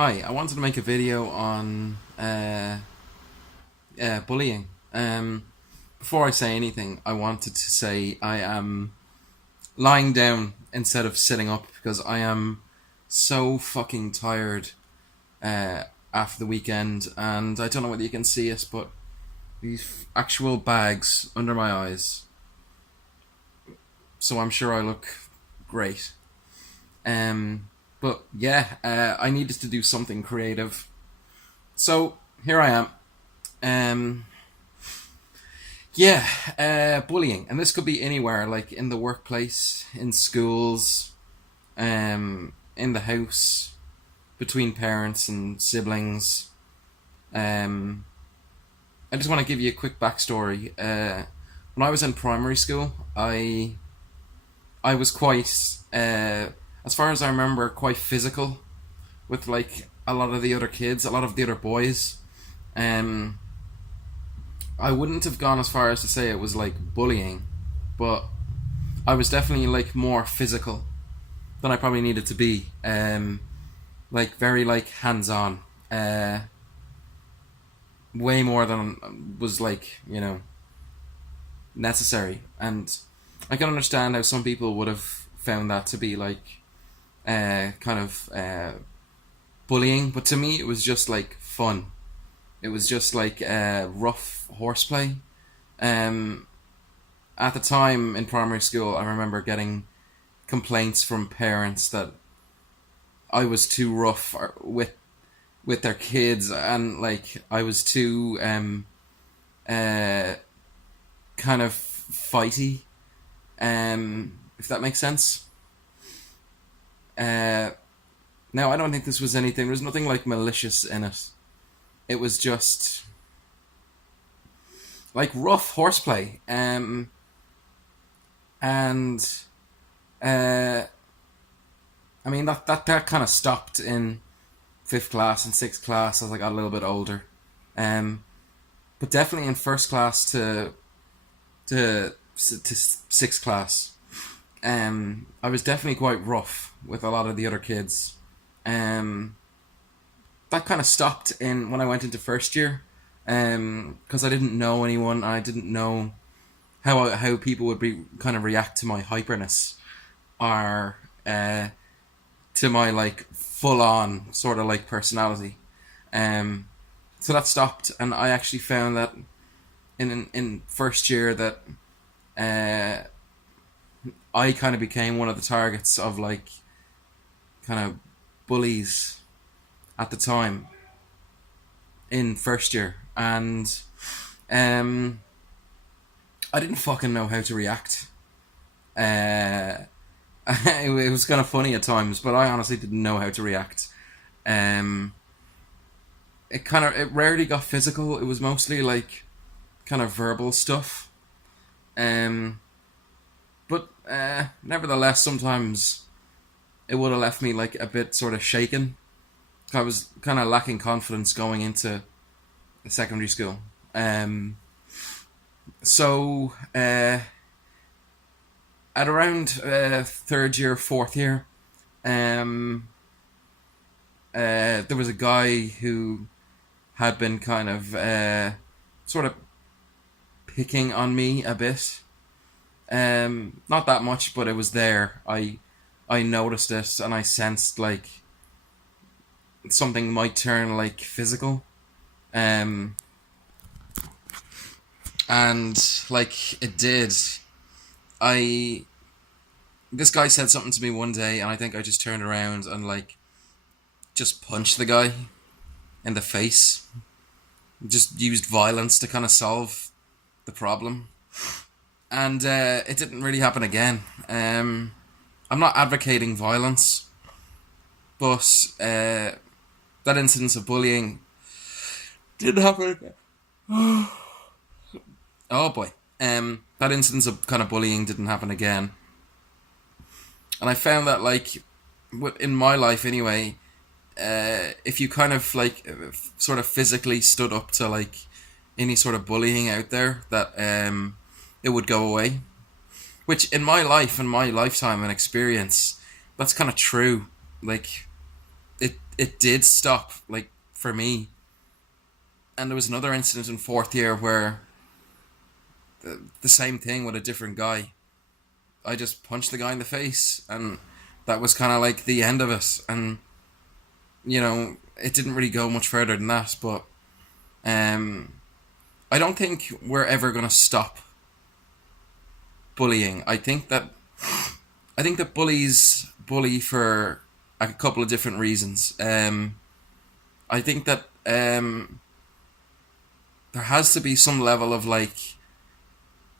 Hi, I wanted to make a video on bullying. Before I say anything, I wanted to say I am lying down instead of sitting up because I am so fucking tired uh, after the weekend, and I don't know whether you can see it, but these actual bags under my eyes. So I'm sure I look great. But yeah, I needed to do something creative. So here I am. Um, Yeah, bullying, and this could be anywhere, like in the workplace, in schools, in the house, between parents and siblings. Um, I just want to give you a quick backstory. When I was in primary school, I was quite, as far as I remember, quite physical with like a lot of the other kids, a lot of the other boys. Um, I wouldn't have gone as far as to say it was like bullying, but I was definitely like more physical than I probably needed to be. Like very like hands on. Way more than was like necessary, and I can understand how some people would have found that to be like kind of bullying, but to me it was just like fun. It was just like rough horseplay. Um, at the time in primary school, I remember getting complaints from parents that I was too rough with their kids, and like I was too uh kind of fighty. If that makes sense. Uh, Now I don't think this was anything. There was nothing like malicious in it. It was just like rough horseplay. And uh, I mean that kind of stopped in fifth class and sixth class as I got a little bit older. Um, but definitely in first class to sixth class, I was definitely quite rough with a lot of the other kids. Um, that kind of stopped in when I went into first year, because I didn't know anyone. I didn't know how people would be kind of react to my hyperness or to my like full on sort of like personality. Um, so that stopped, and I actually found that in first year that uh, I kind of became one of the targets of like kind of bullies at the time in first year, and um, I didn't fucking know how to react. Uh, it was kind of funny at times, but I honestly didn't know how to react. Um, it rarely got physical. It was mostly like kind of verbal stuff. Um, but nevertheless, sometimes it would have left me like a bit sort of shaken. I was kind of lacking confidence going into secondary school. So at around third year, fourth year, um, there was a guy who had been kind of sort of picking on me a bit. Not that much, but it was there. I noticed it, and I sensed like something might turn like physical. Um, and like it did. I This guy said something to me one day, and I think I just turned around and like just punched the guy in the face. Just used violence to kind of solve the problem, and it didn't really happen again. I'm not advocating violence, but that incidence of bullying did happen again. Oh boy. That instance of kind of bullying didn't happen again, and I found that like, in my life anyway, if you kind of like sort of physically stood up to like any sort of bullying out there, that it would go away. Which in my life and my lifetime and experience, that's kind of true. Like it did stop, like, for me. And there was another incident in fourth year where the same thing with a different guy. I just punched the guy in the face, and that was kind of like the end of it. And it didn't really go much further than that. But um, I don't think we're ever gonna stop bullying. I think that bullies bully for a couple of different reasons. I think that there has to be some level of like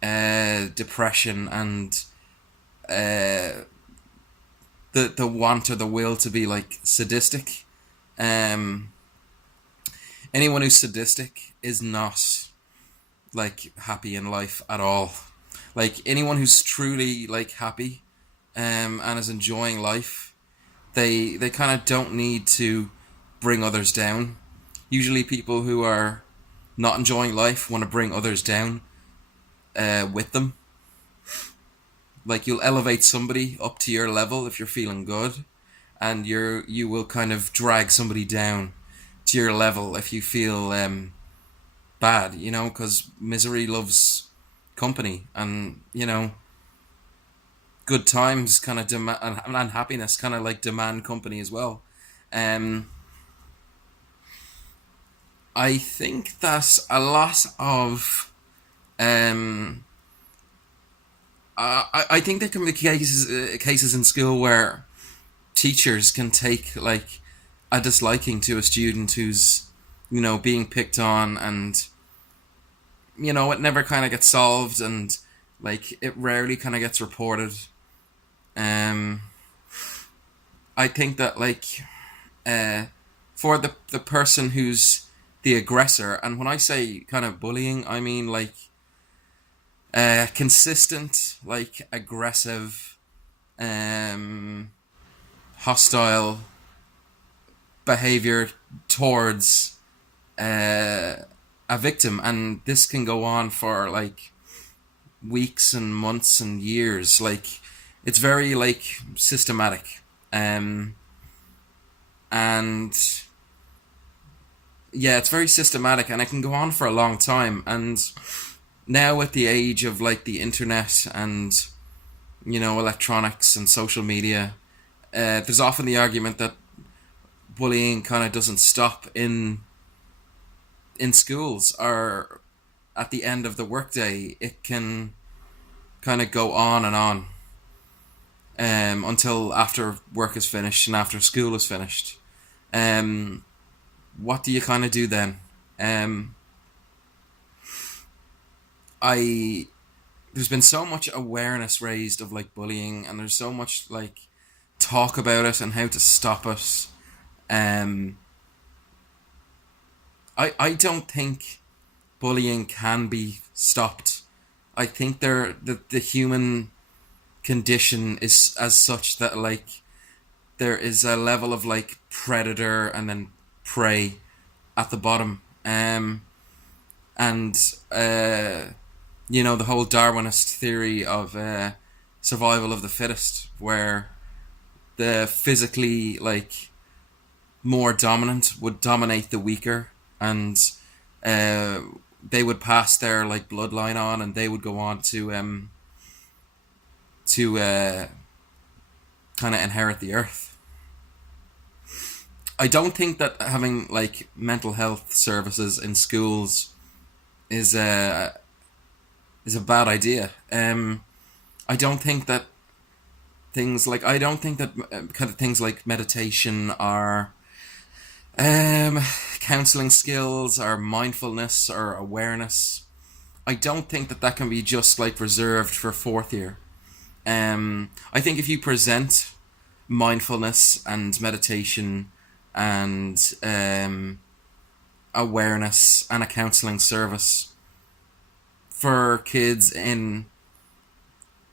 depression and uh, the want or the will to be like sadistic. Um, Anyone who's sadistic is not like happy in life at all. Like anyone who's truly like happy and is enjoying life, they kind of don't need to bring others down. Usually, people who are not enjoying life want to bring others down with them. Like you'll elevate somebody up to your level if you're feeling good, and you will kind of drag somebody down to your level if you feel bad. Because misery loves company, and good times kind of demand, and happiness kind of like demand company as well. Um, I think that a lot of um, I think there can be cases in school where teachers can take like a disliking to a student who's being picked on, and it never kind of gets solved, and like it rarely kind of gets reported. um I think that like uh for the person who's the aggressor, and when I say kind of bullying, I mean like consistent, like aggressive, um hostile behavior towards uh, a victim, and this can go on for like weeks and months and years. Like it's very like systematic, and yeah, it's very systematic, and it can go on for a long time. And now, at the age of like the internet and electronics and social media, there's often the argument that bullying kind of doesn't stop in schools or at the end of the workday. It can kind of go on and on until after work is finished and after school is finished. Um, what do you kind of do then? Um, I There's been so much awareness raised of like bullying, and there's so much like talk about it and how to stop it. Um, I don't think bullying can be stopped. I think the human condition is as such that like there is a level of like predator and then prey at the bottom. And the whole Darwinist theory of survival of the fittest, where the physically like more dominant would dominate the weaker, and uh, they would pass their like bloodline on, and they would go on to kind of inherit the earth. I don't think that having like mental health services in schools is a bad idea. I don't think that I don't think that kind of things like meditation are um, counseling skills or mindfulness or awareness. I don't think that that can be just like reserved for fourth year. I think if you present mindfulness and meditation and awareness and a counseling service for kids in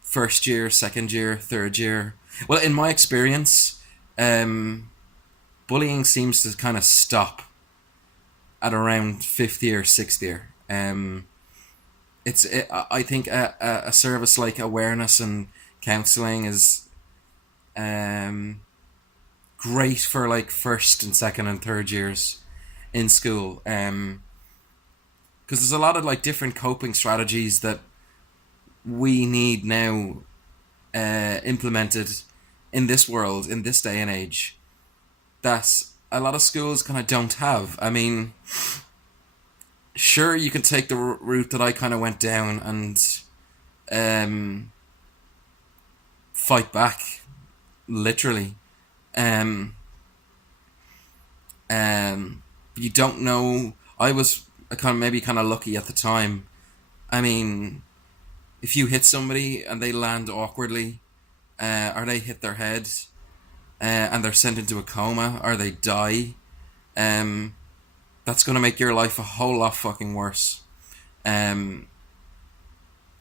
first year, second year, third year, well, in my experience, um, bullying seems to kind of stop at around fifth year, sixth year. I think a service like awareness and counseling is great for like first and second and third years in school. Because there's a lot of like different coping strategies that we need now implemented in this world, in this day and age, that a lot of schools kind of don't have. I mean, sure, you can take the route that I kind of went down and um, fight back, literally. Um, you don't know. I was maybe kind of lucky at the time. I mean, if you hit somebody and they land awkwardly, or they hit their head, and they're sent into a coma, or they die, um, that's gonna make your life a whole lot fucking worse. Um,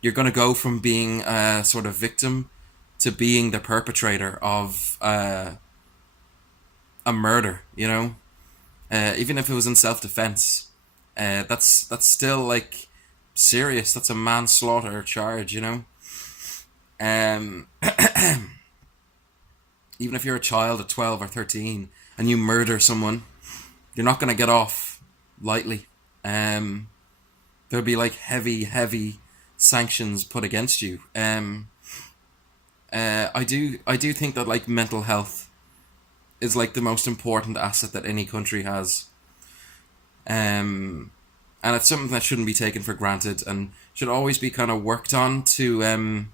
you're gonna go from being a sort of victim to being the perpetrator of a murder. You know, even if it was in self defense, that's still like serious. That's a manslaughter charge. You know, um, even if you're a child at 12 or 13 and you murder someone, you're not gonna get off lightly. There'll be like heavy sanctions put against you. I do think that like mental health is like the most important asset that any country has. And it's something that shouldn't be taken for granted and should always be kind of worked on to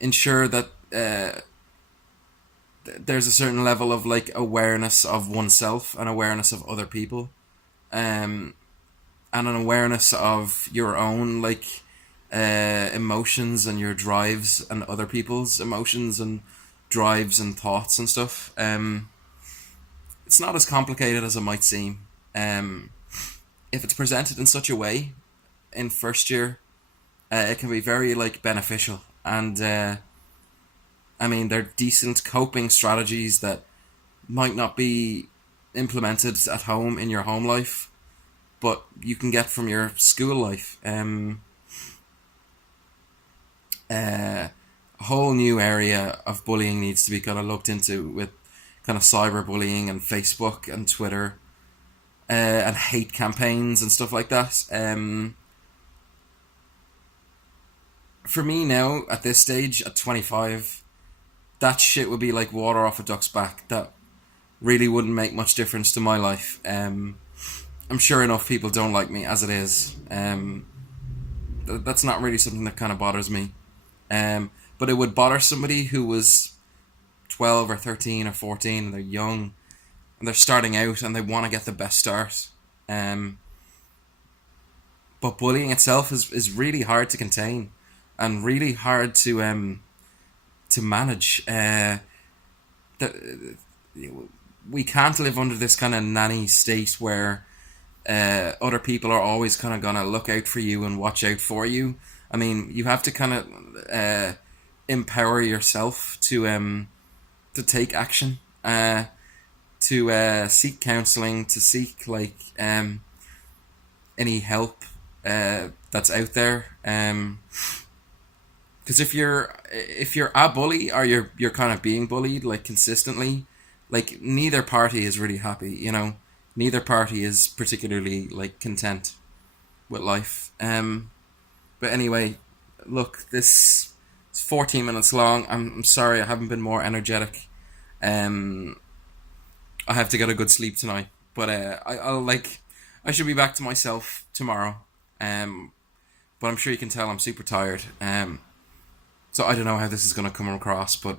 ensure that there's a certain level of like awareness of oneself and awareness of other people, and an awareness of your own like emotions and your drives and other people's emotions and drives and thoughts and stuff. It's not as complicated as it might seem. If it's presented in such a way in first year, it can be very like beneficial, and I mean they're decent coping strategies that might not be implemented at home in your home life, but you can get from your school life. A whole new area of bullying needs to be kind of looked into with kind of cyberbullying and Facebook and Twitter, and hate campaigns and stuff like that. For me now, at this stage, at 25, that shit would be like water off a duck's back. That really wouldn't make much difference to my life. I'm sure enough people don't like me as it is. That's not really something that kind of bothers me. But it would bother somebody who was 12 or 13 or 14 and they're young and they're starting out and they want to get the best start. But bullying itself is really hard to contain and really hard to manage. We can't live under this kind of nanny state where other people are always kind of gonna look out for you and watch out for you. I mean, you have to kind of empower yourself to take action, to seek counseling, to seek like any help that's out there. Because if you're a bully or you're kind of being bullied like consistently, like neither party is really happy. You know, neither party is particularly like content with life. But anyway, look, this is 14 minutes long. I'm sorry I haven't been more energetic. I have to get a good sleep tonight, but I should be back to myself tomorrow. But I'm sure you can tell I'm super tired. So I don't know how this is gonna come across, but